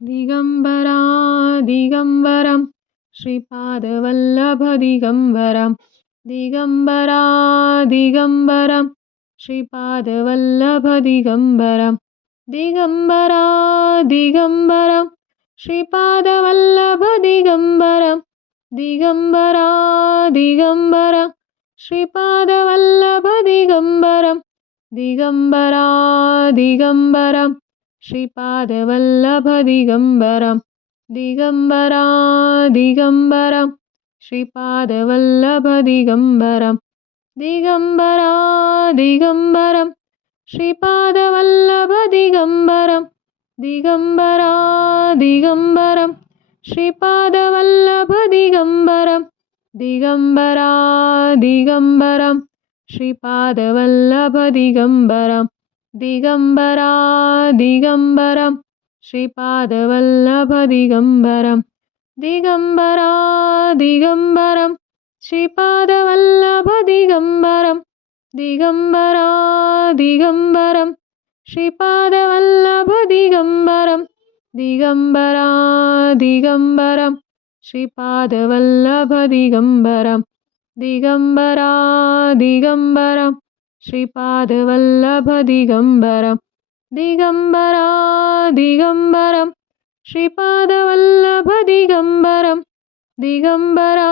Digambara दिगम्बरं Shripad Vallabh दिगम्बरं Digambara दिगम्बरं Shripad Vallabh दिगम्बरं Digambara दिगम्बरं Shripad Vallabh दिगम्बरं Digambara दिगम्बरं Shripad Vallabh दिगम्बरं Digambara दिगम्बरं Shripad Vallabh दिगम्बरं Digambara दिगम्बरं Shripad Vallabh दिगम्बरं Digambara दिगम्बरं Shripad Vallabh दिगम्बरं Digambara दिगम्बरं Shripad Vallabh दिगम्बरं Digambara दिगम्बरं Shripad Vallabh दिगम्बरं Digambara दिगम्बरं Shripad Vallabh दिगम्बरं Digambara दिगम्बरं Shripad Vallabh दिगम्बरं Digambara दिगम्बरं Shripad Vallabh दिगम्बरं Digambara दिगम्बरं Shripad Vallabh दिगम्बरं Digambara दिगम्बरं Shripad Vallabh दिगम्बरं Digambara दिगम्बरं Shripad Vallabh दिगम्बरं Digambara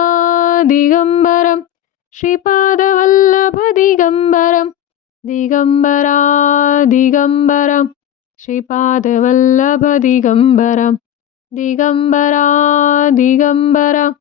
दिगम्बरं Shripad Vallabh दिगम्बरं Digambara दिगम्बरं Shripad Vallabh दिगम्बरं Digambara दिगम्बरं